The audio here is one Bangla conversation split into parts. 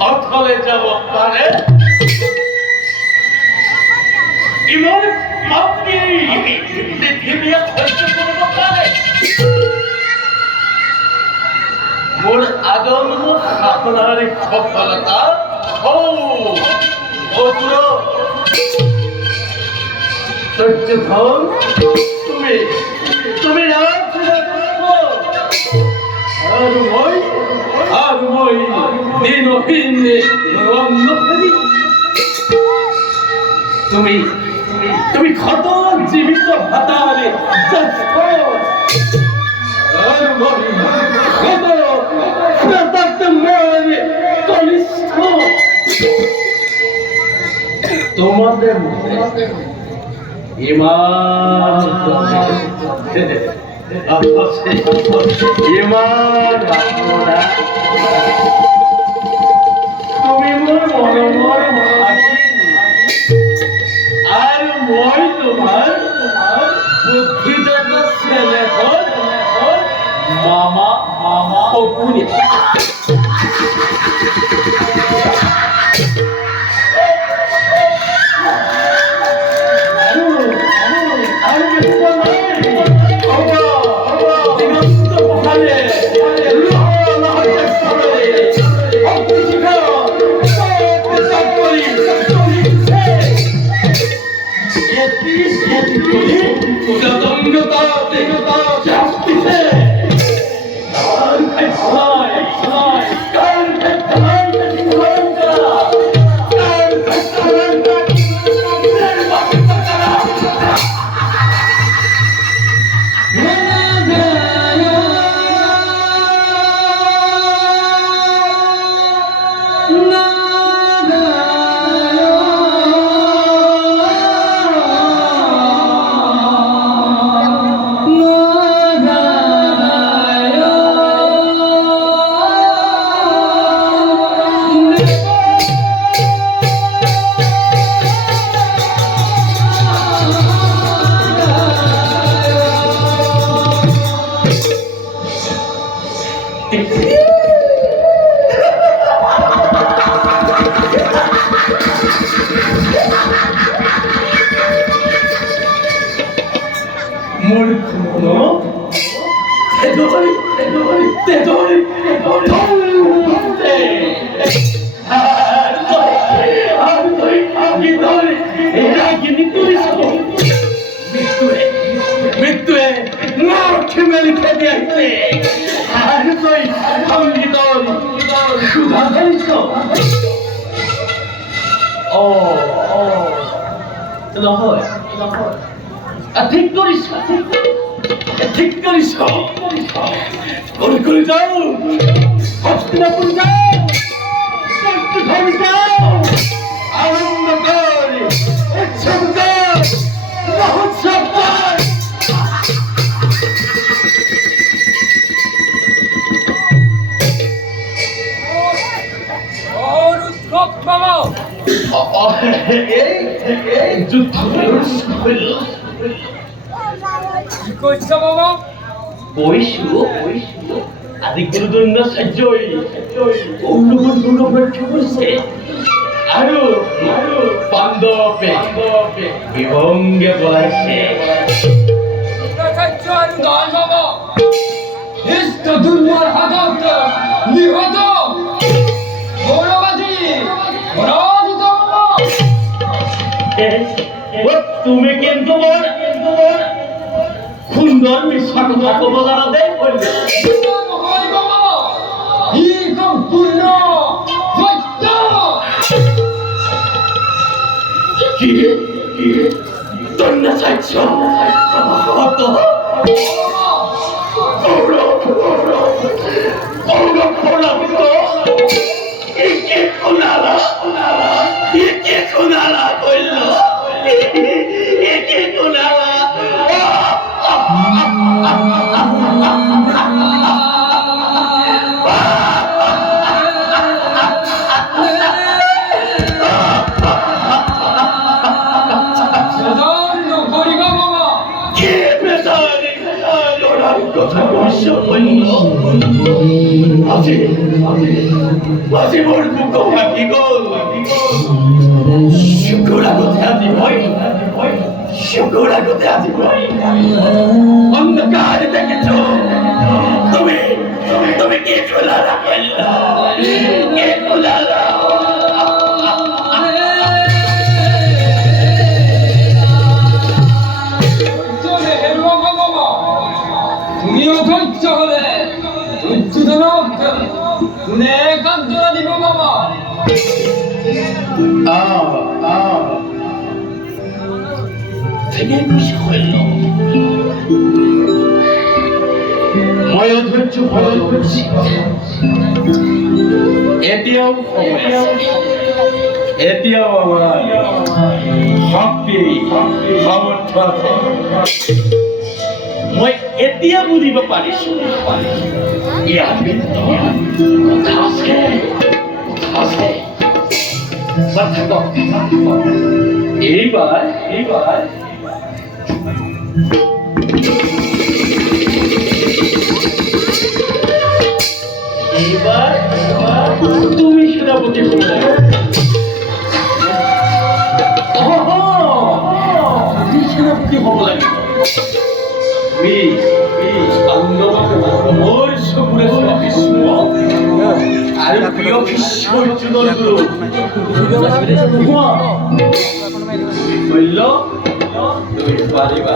অথলে যাব পারে ইমন আপনি পৃথিবী হইতে করব পারে মোর আদম্য আপনার সফলতা ও পুরো সত্যধন তুমি তুমি আর মই দিনহীন তুমি তুমি ক্ষত জীবিত ভাতারে আর মই ক্ষত কনিষ্ঠ তোমাদের ইমান ইমান তুমি মোর মনমর আর মই তোমার বুদ্ধিদাতা ছেলে মামা মামা অপুনি ঠিক করিস ঠিক করিস করে যাও হস্তিনাপুর যাও ঘরে যাও আনন্দ কর উৎসব কর মহোৎসব কর যুদ্ধ কি করছো বাবা বৈশু আদি গুরুদণ্ড সজ্জই অন্যগুণ দুর্গভ্য করছে আরো বান্ধবে বিভঙ্গে বলাইছে সজ্জ আর দল বাবা ইষ্ট দুর্বল হাতত নিহত গৌরবাদী পরাজিত তুমি কিন্তু সুন্দর মিশন বলানো দেয় বলবে মাঝে মোর বুক ভাগি গল শুকুর আগতে আজি ভয় শুকুর আগতে আজি ভয় অন্ধকার দেখেছ তুমি তুমি কে খোলা রাখলা কে খোলা তুমিও ধৈর্য হলে দুর্যোধনক গুণে কান্তরা দিব বাবা থেকে খুশি হইল মই অধৈর্য ফল করছি এতিয়াও আমার শক্তি সামর্থ্য আছে মই এতিয়া বুজিব পাৰিছো ইয়াৰ কথা আছে এইবাৰ তুমি সেনাপতি হলে সেনাপতি হব লাগিব মোৰ চকুৰে আৰু প্ৰিয় ভীষ্ম পাৰিবা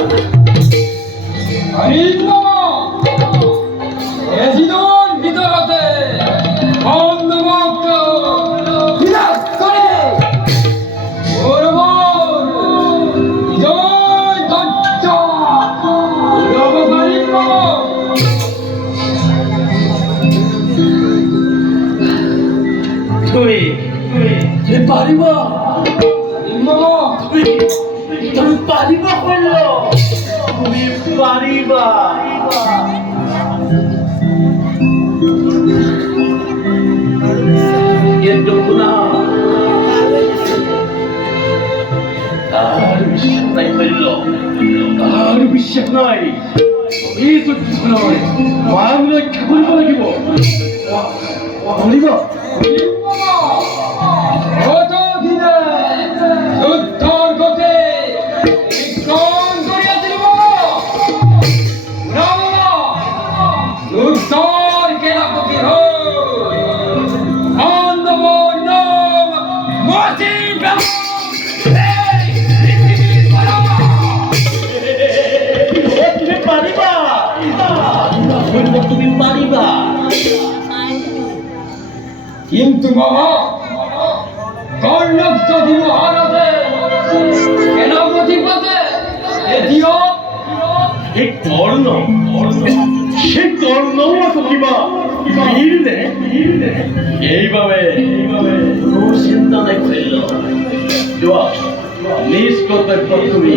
এদিনৰ ভিতৰতে অন্ধভক্ত বিনাশ কৰে বিজয় দত্ত ল'ব পাৰিব তুমি পাৰিবা তুমি পাৰিবা শৈল তুমি পাৰিবা কিন্তু শুনা কার বিশ্বাস নাই শৈল কার বিশ্বাস নাই এই তো কিছু নয় মান ৰক্ষা কৰিব লাগিব পাৰিবা তুমি পাৰিবা কিন্তু বাবা কর্ণক যদি মহারাজে সেনাপতি পদে এদিও সেই কৰ্ণও আছে কিবা এইবাবে কোনো চিন্তা নাই কৰিল যোৱা নিজ কৰ্তব্য তুমি